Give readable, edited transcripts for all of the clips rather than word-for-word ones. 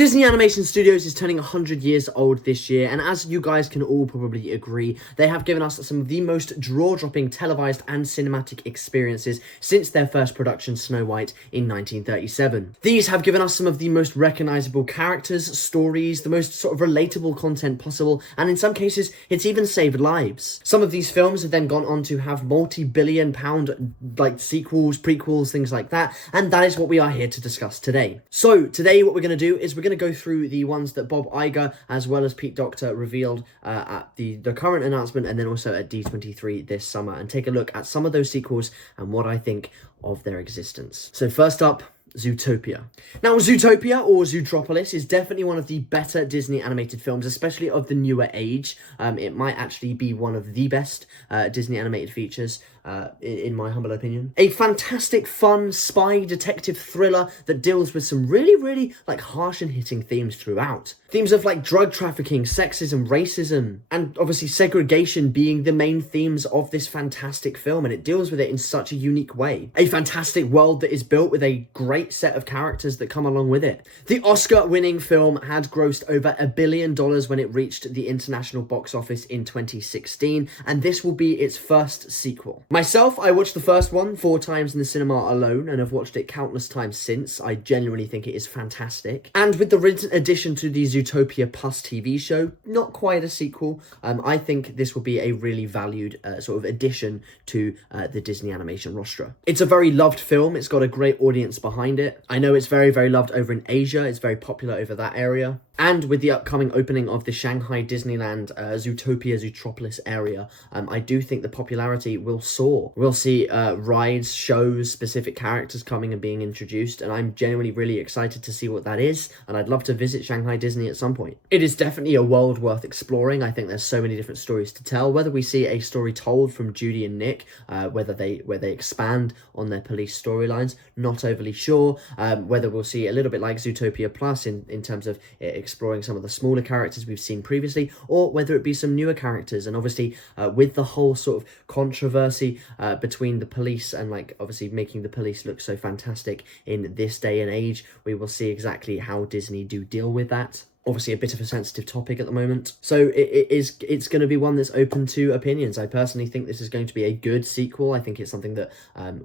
Disney Animation Studios is turning 100 years old this year, and as you guys can all probably agree, they have given us some of the most jaw-dropping televised and cinematic experiences since their first production, Snow White, in 1937. These have given us some of the most recognisable characters, stories, the most sort of relatable content possible, and in some cases, it's even saved lives. Some of these films have then gone on to have multi-billion pound, sequels, prequels, things like that, and that is what we are here to discuss today. So, today what we're going to do is we're going to go through the ones that Bob Iger as well as Pete Docter revealed at the current announcement, and then also at D23 this summer, and take a look at some of those sequels and what I think of their existence. So first up, Zootopia. Now, Zootopia, or Zootropolis, is definitely one of the better Disney animated films, especially of the newer age. It might actually be one of the best Disney animated features, in my humble opinion. A fantastic, fun, spy detective thriller that deals with some really, harsh and hitting themes throughout. Themes of, drug trafficking, sexism, racism, and obviously segregation being the main themes of this fantastic film, and it deals with it in such a unique way. A fantastic world that is built with a great set of characters that come along with it. The Oscar-winning film had grossed over $1 billion when it reached the international box office in 2016, and this will be its first sequel. Myself, I watched the first one 4 times in the cinema alone, and have watched it countless times since. I genuinely think it is fantastic. And with the recent addition to the Zootopia Plus TV show, not quite a sequel, I think this will be a really valued sort of addition to the Disney animation roster. It's a very loved film. It's got a great audience behind it. I know it's very loved over in Asia. It's very popular over that area. And with the upcoming opening of the Shanghai Disneyland Zootopia Zootropolis area, I do think the popularity will soar. We'll see rides, shows, specific characters coming and being introduced, and I'm genuinely really excited to see what that is, and I'd love to visit Shanghai Disney at some point. It is definitely a world worth exploring. I think there's so many different stories to tell. Whether we see a story told from Judy and Nick, where they expand on their police storylines, not overly sure. Whether we'll see a little bit like Zootopia Plus in terms of exploring some of the smaller characters we've seen previously, or whether it be some newer characters. And obviously with the whole sort of controversy between the police and obviously making the police look so fantastic in this day and age, we will see exactly how Disney do deal with that. Obviously a bit of a sensitive topic at the moment, so it's going to be one that's open to opinions. I personally think this is going to be a good sequel. I think it's something that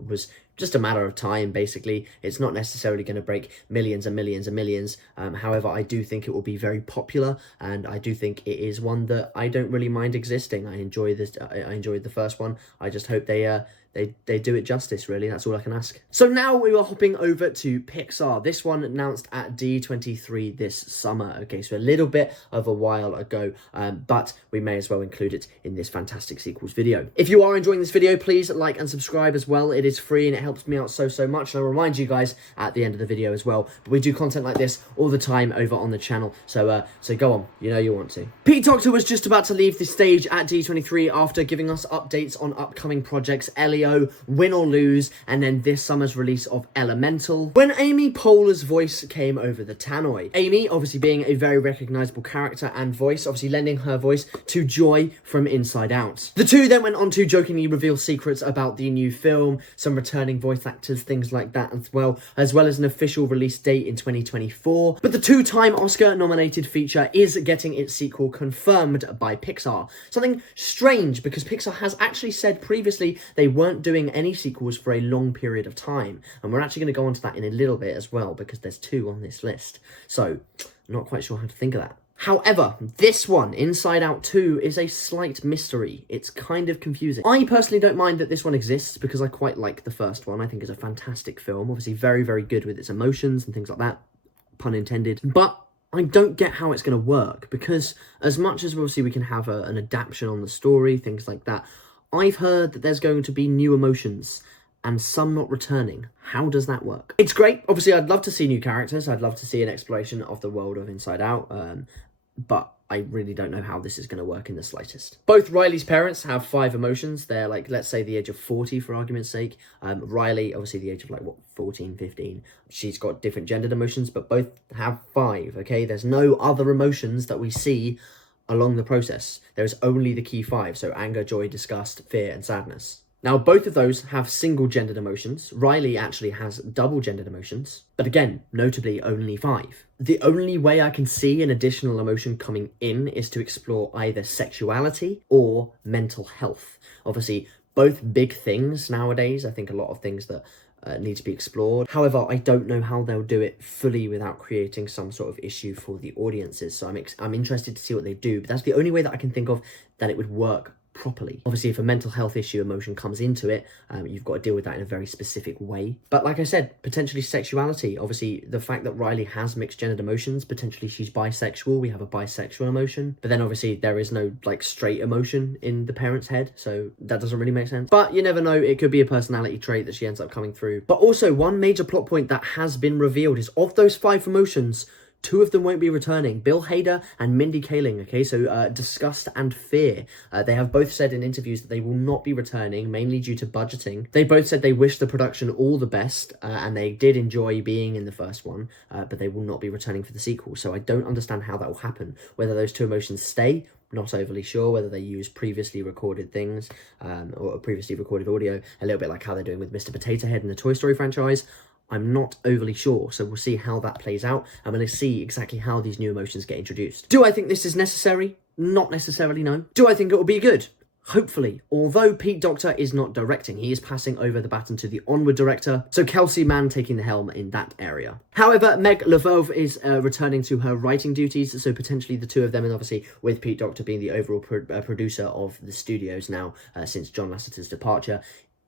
was just a matter of time, basically. It's not necessarily going to break millions and millions and millions. However, I do think it will be very popular, and I do think it is one that I don't really mind existing. I enjoy this. I enjoyed the first one. I just hope they do it justice, really. That's all I can ask. So now we are hopping over to Pixar. This one announced at D23 this summer. Okay, so a little bit of a while ago, but we may as well include it in this fantastic sequels video. If you are enjoying this video, please like and subscribe as well. It is free and it helps me out so much. And I'll remind you guys at the end of the video as well. But we do content like this all the time over on the channel. So go on, you know you want to. Pete Docter was just about to leave the stage at D23 after giving us updates on upcoming projects, Elio, Win or Lose, and then this summer's release of Elemental, when Amy Poehler's voice came over the tannoy. Amy, obviously being a very recognisable character and voice, obviously lending her voice to Joy from Inside Out. The two then went on to jokingly reveal secrets about the new film, some returning voice actors, things like that as well as an official release date in 2024. But the 2-time Oscar-nominated feature is getting its sequel confirmed by Pixar. Something strange, because Pixar has actually said previously they weren't doing any sequels for a long period of time, and we're actually going to go on to that in a little bit as well, because there's 2 on this list. So, not quite sure how to think of that. However, this one, Inside Out 2, is a slight mystery. It's kind of confusing. I personally don't mind that this one exists, because I quite like the first one. I think it's a fantastic film. Obviously very good with its emotions and things like that. Pun intended. But I don't get how it's going to work, because as much as obviously we can have an adaptation on the story, things like that, I've heard that there's going to be new emotions and some not returning. How does that work? It's great. Obviously, I'd love to see new characters. I'd love to see an exploration of the world of Inside Out. But I really don't know how this is going to work in the slightest. Both Riley's parents have 5 emotions. They're let's say the age of 40 for argument's sake. Riley, obviously the age of 14, 15. She's got different gendered emotions, but both have 5, okay? There's no other emotions that we see along the process. There is only the key 5, so anger, joy, disgust, fear, and sadness. Now, both of those have single-gendered emotions. Riley actually has double-gendered emotions, but again, notably only 5. The only way I can see an additional emotion coming in is to explore either sexuality or mental health. Obviously, both big things nowadays. I think a lot of things that need to be explored. However, I don't know how they'll do it fully without creating some sort of issue for the audiences. So I'm interested to see what they do, but that's the only way that I can think of that it would work properly. Obviously, if a mental health issue emotion comes into it, you've got to deal with that in a very specific way. But like I said, potentially sexuality. Obviously, the fact that Riley has mixed gendered emotions, potentially she's bisexual. We have a bisexual emotion. But then obviously there is no like straight emotion in the parent's head. So that doesn't really make sense. But you never know. It could be a personality trait that she ends up coming through. But also one major plot point that has been revealed is of those 5 emotions, 2 of them won't be returning. Bill Hader and Mindy Kaling, okay? So disgust and fear. They have both said in interviews that they will not be returning, mainly due to budgeting. They both said they wish the production all the best, and they did enjoy being in the first one, but they will not be returning for the sequel. So I don't understand how that will happen. Whether those 2 emotions stay, not overly sure. Whether they use previously recorded things or previously recorded audio, a little bit like how they're doing with Mr. Potato Head in the Toy Story franchise. I'm not overly sure, so we'll see how that plays out. I'm going to see exactly how these new emotions get introduced. Do I think this is necessary? Not necessarily, no. Do I think it will be good? Hopefully. Although Pete Docter is not directing, he is passing over the baton to the Onward director, so Kelsey Mann taking the helm in that area. However, Meg LeVauve is returning to her writing duties, so potentially the 2 of them, and obviously with Pete Docter being the overall producer of the studios now since John Lasseter's departure,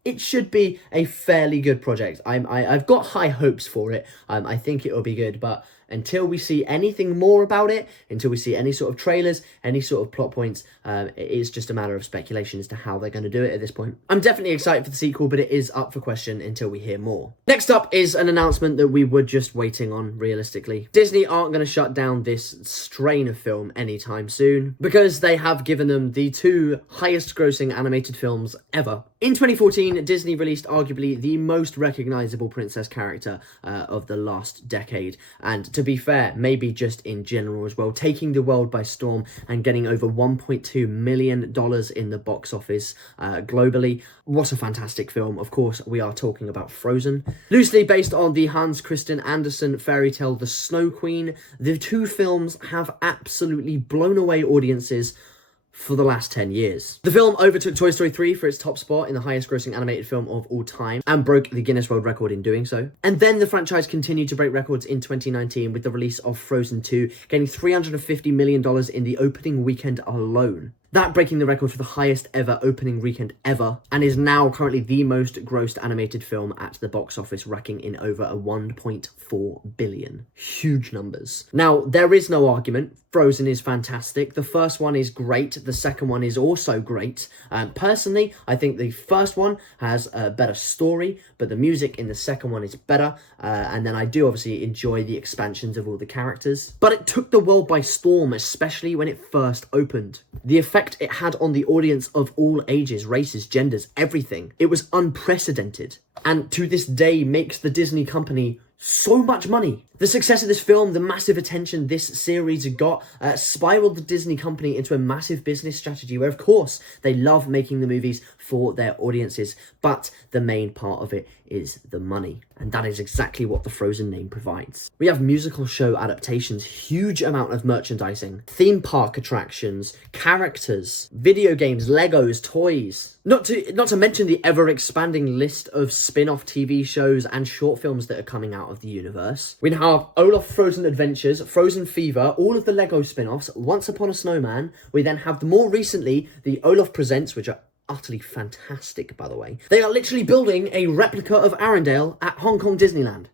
it should be a fairly good project. I've got high hopes for it. I think it will be good, but until we see anything more about it, until we see any sort of trailers, any sort of plot points, it is just a matter of speculation as to how they're going to do it at this point. I'm definitely excited for the sequel, but it is up for question until we hear more. Next up is an announcement that we were just waiting on, realistically. Disney aren't going to shut down this strain of film anytime soon, because they have given them the 2 highest grossing animated films ever. In 2014, Disney released arguably the most recognizable princess character of the last decade, and to be fair, maybe just in general as well, taking the world by storm and getting over $1.2 million in the box office globally. What a fantastic film. Of course, we are talking about Frozen. Loosely based on the Hans Christian Andersen fairy tale The Snow Queen, the 2 films have absolutely blown away audiences for the last 10 years. The film overtook Toy Story 3 for its top spot in the highest grossing animated film of all time and broke the Guinness World Record in doing so. And then the franchise continued to break records in 2019 with the release of Frozen 2, getting $350 million in the opening weekend alone. That breaking the record for the highest ever opening weekend ever, and is now currently the most grossed animated film at the box office, racking in over a 1.4 billion. Huge numbers. Now, there is no argument. Frozen is fantastic. The first one is great. The second one is also great. Personally, I think the first one has a better story, but the music in the second one is better. And then I do obviously enjoy the expansions of all the characters. But it took the world by storm, especially when it first opened. The effect it had on the audience of all ages, races, genders, everything. It was unprecedented. And to this day makes the Disney company so much money. The success of this film, the massive attention this series got, spiraled the Disney company into a massive business strategy where, of course, they love making the movies for their audiences, but the main part of it is the money. And that is exactly what the Frozen name provides. We have musical show adaptations, huge amount of merchandising, theme park attractions, characters, video games, Legos, toys. Not to mention the ever-expanding list of spin-off TV shows and short films that are coming out of the universe. We now have Olaf Frozen Adventures, Frozen Fever, all of the Lego spin-offs, Once Upon a Snowman. We then have more recently the Olaf Presents, which are utterly fantastic, by the way. They are literally building a replica of Arendelle at Hong Kong Disneyland.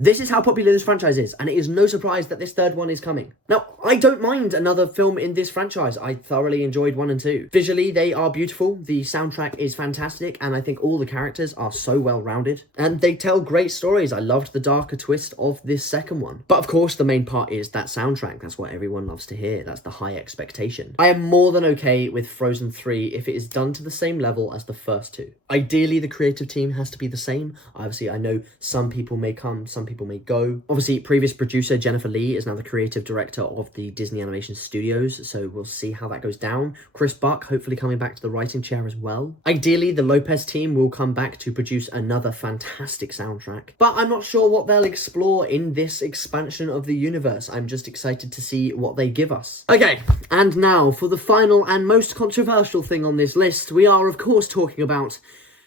This is how popular this franchise is, and it is no surprise that this third one is coming. Now, I don't mind another film in this franchise. I thoroughly enjoyed 1 and 2. Visually, they are beautiful, the soundtrack is fantastic, and I think all the characters are so well-rounded. And they tell great stories. I loved the darker twist of this second one. But of course, the main part is that soundtrack. That's what everyone loves to hear. That's the high expectation. I am more than okay with Frozen 3 if it is done to the same level as the first 2. Ideally, the creative team has to be the same. Obviously, I know some people may come, some people may go. Obviously, previous producer Jennifer Lee is now the creative director of of the Disney Animation Studios, so we'll see how that goes down. Chris Buck hopefully coming back to the writing chair as well. Ideally, the Lopez team will come back to produce another fantastic soundtrack, but I'm not sure what they'll explore in this expansion of the universe. I'm just excited to see what they give us. Okay, and now for the final and most controversial thing on this list, we are of course talking about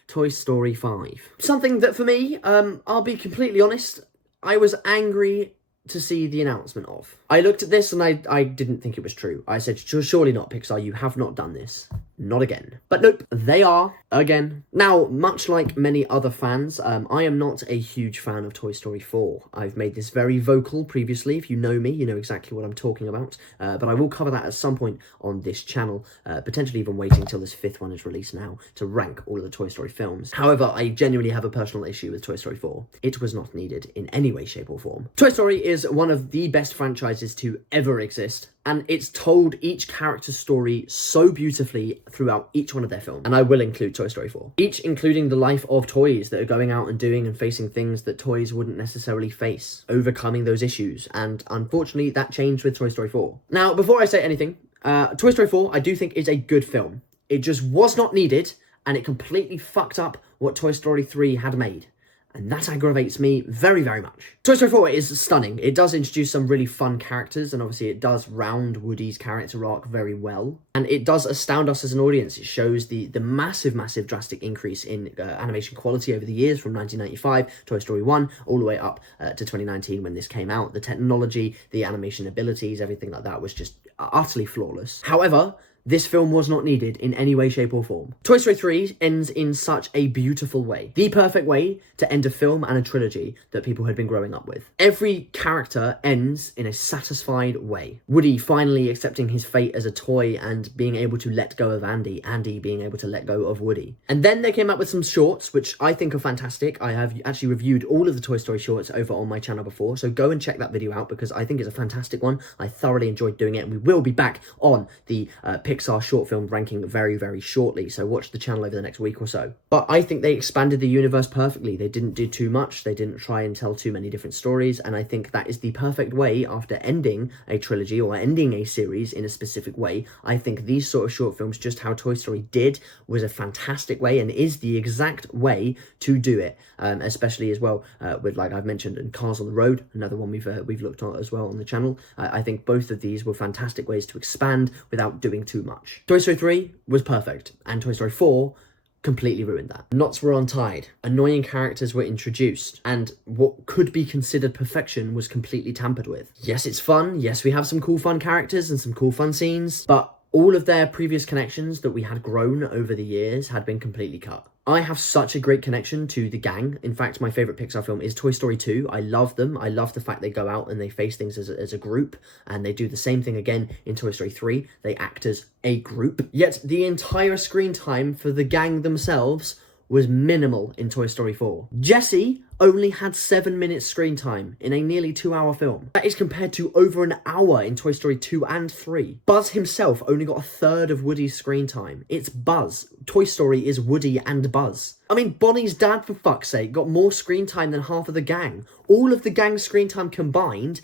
Toy Story 5. Something that for me, I'll be completely honest, I was angry to see the announcement of. I looked at this and I didn't think it was true. I said, surely not, Pixar, you have not done this. Not again. But nope, they are, again. Now, much like many other fans, I am not a huge fan of Toy Story 4. I've made this very vocal previously. If you know me, you know exactly what I'm talking about. But I will cover that at some point on this channel, potentially even waiting until this 5th one is released now to rank all of the Toy Story films. However, I genuinely have a personal issue with Toy Story 4. It was not needed in any way, shape or form. Toy Story is one of the best franchises to ever exist, and it's told each character's story so beautifully throughout each one of their films. And I will include Toy Story 4. Each including the life of toys that are going out and doing and facing things that toys wouldn't necessarily face, overcoming those issues, and unfortunately that changed with Toy Story 4. Now, before I say anything, Toy Story 4 I do think is a good film. It just was not needed, and it completely fucked up what Toy Story 3 had made. And that aggravates me very, very much. Toy Story 4 is stunning. It does introduce some really fun characters, and obviously it does round Woody's character arc very well. And it does astound us as an audience. It shows the massive, massive drastic increase in animation quality over the years from 1995, Toy Story 1, all the way up to 2019 when this came out. The technology, the animation abilities, everything like that was just utterly flawless. However, this film was not needed in any way, shape or form. Toy Story 3 ends in such a beautiful way. The perfect way to end a film and a trilogy that people had been growing up with. Every character ends in a satisfied way. Woody finally accepting his fate as a toy and being able to let go of Andy. Andy being able to let go of Woody. And then they came up with some shorts, which I think are fantastic. I have actually reviewed all of the Toy Story shorts over on my channel before, so go and check that video out because I think it's a fantastic one. I thoroughly enjoyed doing it, and we will be back on the Pixar short film ranking very, very shortly, so watch the channel over the next week or so. But I think they expanded the universe perfectly. They didn't do too much, they didn't try and tell too many different stories, and I think that is the perfect way after ending a trilogy or ending a series in a specific way. I think these sort of short films, just how Toy Story did, was a fantastic way and is the exact way to do it, especially as well with, like I've mentioned, and Cars on the Road, another one we've looked at as well on the channel. I think both of these were fantastic ways to expand without doing too much. Toy Story 3 was perfect, and Toy Story 4 completely ruined that. Knots were untied, annoying characters were introduced, and what could be considered perfection was completely tampered with. Yes, it's fun, yes, we have some cool fun characters and some cool fun scenes, but all of their previous connections that we had grown over the years had been completely cut. I have such a great connection to the gang. In fact, my favourite Pixar film is Toy Story 2. I love them. I love the fact they go out and they face things as a group, and they do the same thing again in Toy Story 3. They act as a group. Yet the entire screen time for the gang themselves was minimal in Toy Story 4. Jessie only had 7 minutes screen time in a nearly 2-hour film. That is compared to over an hour in Toy Story 2 and 3. Buzz himself only got a third of Woody's screen time. It's Buzz. Toy Story is Woody and Buzz. I mean, Bonnie's dad, for fuck's sake, got more screen time than half of the gang. All of the gang's screen time combined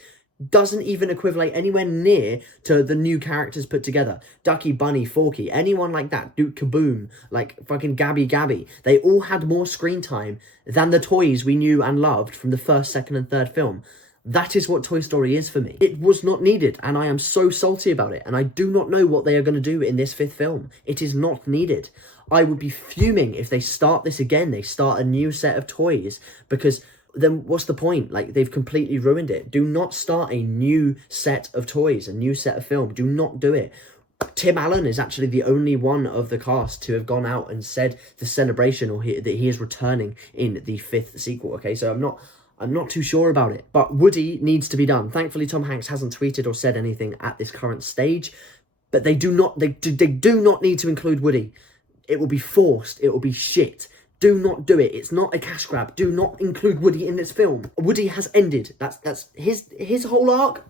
doesn't even equivalent anywhere near to the new characters put together. Ducky, Bunny, Forky, anyone like that, Duke Kaboom, like fucking Gabby. They all had more screen time than the toys we knew and loved from the first, second and third film. That is what Toy Story is for me. It was not needed, and I am so salty about it, and I do not know what they are going to do in this 5th film. It is not needed. I would be fuming if they start this again, they start a new set of toys, because then what's the point? Like, they've completely ruined it. Do not start a new set of toys, a new set of film. Do not do it. Tim Allen is actually the only one of the cast to have gone out and said the celebration that he is returning in the 5th sequel. Okay, so I'm not too sure about it. But Woody needs to be done. Thankfully, Tom Hanks hasn't tweeted or said anything at this current stage. But they do not need to include Woody. It will be forced. It will be shit. Do not do it. It's not a cash grab. Do not include Woody in this film. Woody has ended. That's his whole arc.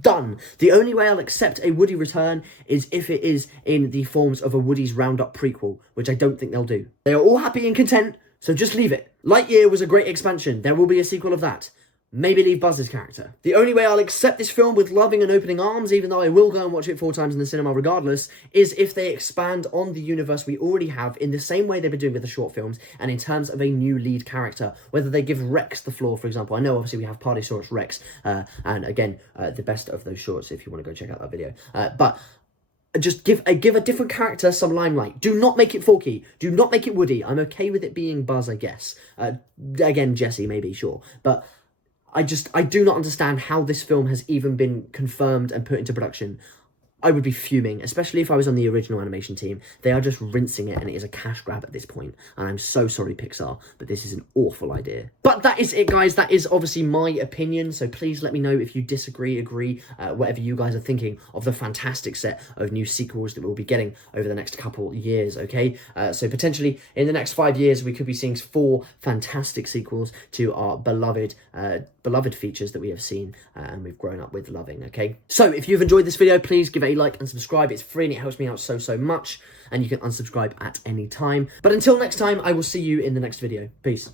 Done. The only way I'll accept a Woody return is if it is in the forms of a Woody's Roundup prequel, which I don't think they'll do. They are all happy and content, so just leave it. Lightyear was a great expansion. There will be a sequel of that. maybe leave Buzz's character. The only way I'll accept this film with loving and opening arms, even though I will go and watch it 4 times in the cinema regardless, is if they expand on the universe we already have in the same way they've been doing with the short films, and in terms of a new lead character. Whether they give Rex the floor, for example. I know obviously we have Partysaurus Rex, and again, the best of those shorts if you want to go check out that video. But just give a different character some limelight. Do not make it Forky. Do not make it Woody. I'm okay with it being Buzz, I guess. Again, Jesse, maybe, sure. But I do not understand how this film has even been confirmed and put into production. I would be fuming, especially if I was on the original animation team. They are just rinsing it, and it is a cash grab at this point. And I'm so sorry, Pixar, but this is an awful idea. But that is it, guys. That is obviously my opinion, so please let me know if you disagree, agree, whatever you guys are thinking of the fantastic set of new sequels that we'll be getting over the next couple years, okay? So potentially, in the next 5 years, we could be seeing 4 fantastic sequels to our beloved features that we have seen and we've grown up with loving, okay? So if you've enjoyed this video, please give it a like and subscribe. It's free and it helps me out so much, and you can unsubscribe at any time. But until next time, I will see you in the next video. Peace.